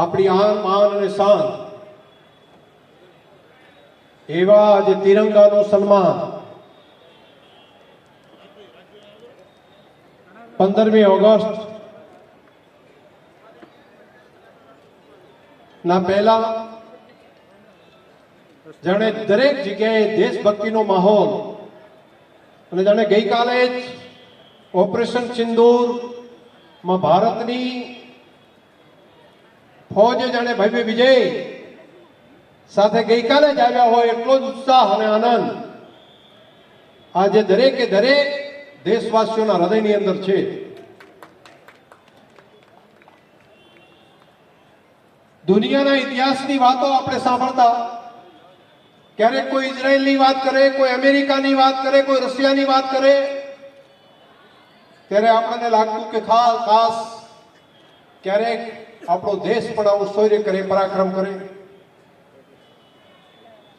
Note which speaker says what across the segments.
Speaker 1: આપણી આન, માન અને શાન. એવા આજે તિરંગાનું સન્માન. પંદરમી ઓગસ્ટ ના પહેલા જાણે દરેક જગ્યાએ દેશભક્તિનો માહોલ અને જાણે ગઈકાલે જ ઓપરેશન સિંદૂરમાં ભારતની ફોજે જાણે ભવ્ય વિજય. સાથે ગઈકાલે જ આવ્યા હોય એટલો જ ઉત્સાહ અને આનંદ. આજે દરેકે દરેક દેશવાસીઓના હૃદયની અંદર છે. દુનિયાના ઇતિહાસની વાતો આપણે સાંભળતા ક્યારેક કોઈ ઇઝરાયલની વાત કરે, કોઈ અમેરિકાની વાત કરે, કોઈ રશિયાની વાત કરે, ત્યારે આપણને લાગતું કે ખાસ ખાસ ક્યારેક આપણો દેશ પણ આવું શૌર્ય કરે, પરાક્રમ કરે.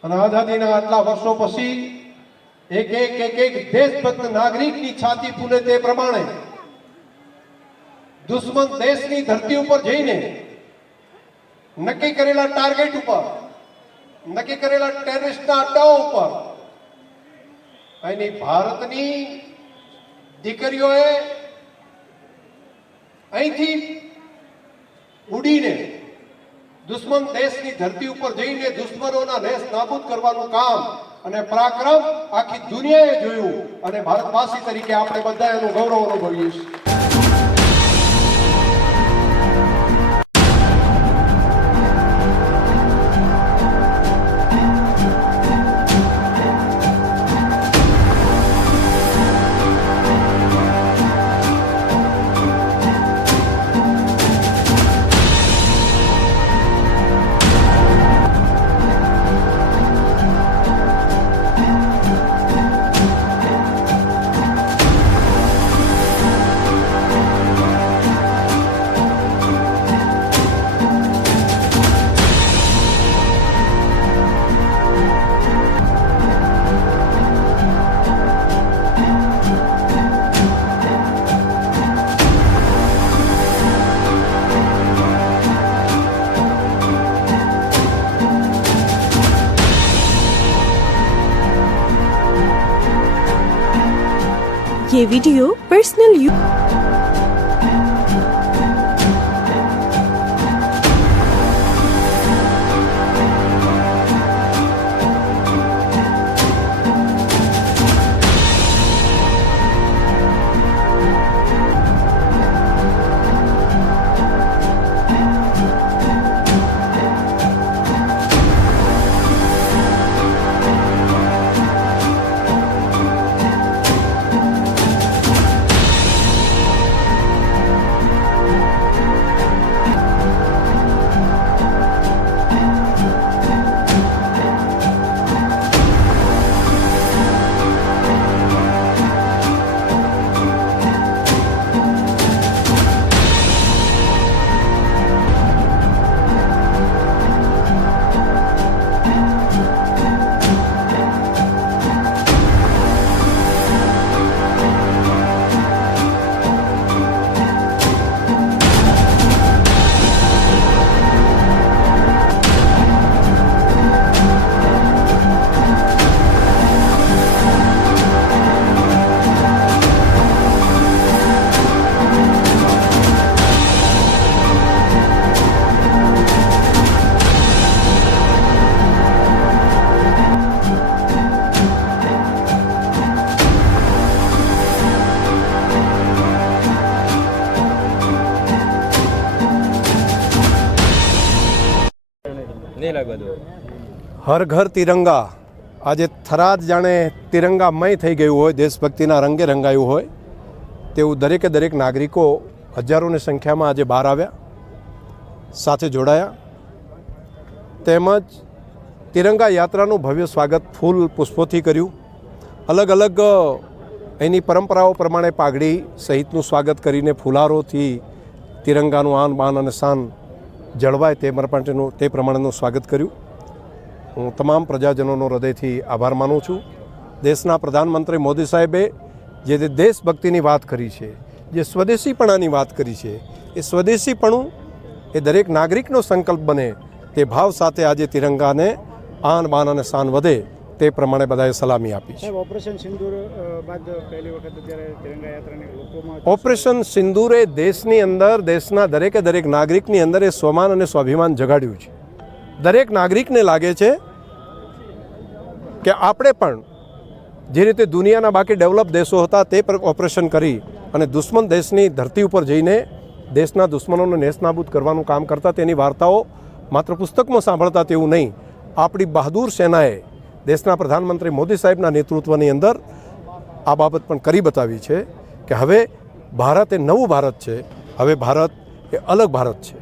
Speaker 1: અને આઝાદીના આટલા વર્ષો પછી એક એક એક એક દેશભક્ત નાગરિકની છાતી ફૂલે તે પ્રમાણે દુશ્મન દેશની ધરતી ઉપર જઈને નક્કી કરેલા ટાર્ગેટ ઉપર, નક્કી કરેલા ટેરરિસ્ટના અડ્ડાઓ ઉપર અહીંની ભારતની દીકરીઓએ અહીંથી ઉડીને દુશ્મન દેશની ધરતી ઉપર જઈને દુશ્મનોના દેશ નાબૂદ કરવાનું કામ અને પરાક્રમ આખી દુનિયાએ જોયું અને ભારતવાસી તરીકે આપણે બધા એનું ગૌરવ અનુભવીએ છીએ.
Speaker 2: ये वीडियो पर्सनल यू
Speaker 1: હર ઘર તિરંગા. આજે થરાદ જાણે તિરંગામય થઈ ગયું હોય, દેશભક્તિના રંગે રંગાયું હોય, તેવું દરેકે દરેક નાગરિકો હજારોની સંખ્યામાં આજે બહાર આવ્યા, સાથે જોડાયા. તેમજ તિરંગા યાત્રાનું ભવ્ય સ્વાગત ફૂલ પુષ્પોથી કર્યું. અલગ અલગ એની પરંપરાઓ પ્રમાણે પાઘડી સહિતનું સ્વાગત કરીને ફુલારોથી તિરંગાનું આન બાન અને શાન જળવાય તે માટેનું તે પ્રમાણેનું સ્વાગત કર્યું. હું તમામ પ્રજાજનોનો હૃદયથી આભાર માનું છું. દેશના પ્રધાનમંત્રી મોદી સાહેબે જે તે દેશભક્તિની વાત કરી છે, જે સ્વદેશીપણાની વાત કરી છે, એ સ્વદેશીપણું એ દરેક નાગરિકનો સંકલ્પ બને તે ભાવ સાથે આજે તિરંગાને આન બાન અને શાન વધે. તે પ્રમાણે બધાએ સલામી આપી છે.
Speaker 3: ઓપરેશન સિંદૂર બાદ પહેલી વખત અત્યારે તિરંગા યાત્રાની લોકોમાં
Speaker 1: ઓપરેશન સિંદૂરે દેશની અંદર દેશના દરેકે દરેક નાગરિકની અંદર એ સ્વમાન અને સ્વાભિમાન જગાડ્યું છે. દરેક નાગરિકને લાગે છે કે આપણે પણ જે રીતે દુનિયાના બાકી ડેવલપ દેશો હતા તે પર ઓપરેશન કરી અને દુશ્મન દેશની ધરતી ઉપર જઈને દેશના દુશ્મનોને નેસ્તનાબૂદ કરવાનું કામ કરતા તેની વાર્તાઓ માત્ર પુસ્તકમાં સાંભળતા તેવું નહીં આપણી બહાદુર સેનાએ દેશના પ્રધાનમંત્રી મોદી સાહેબના નેતૃત્વની અંદર આ બાબત પણ કરી બતાવી છે કે હવે ભારત એ નવું ભારત છે. હવે ભારત એ અલગ ભારત છે.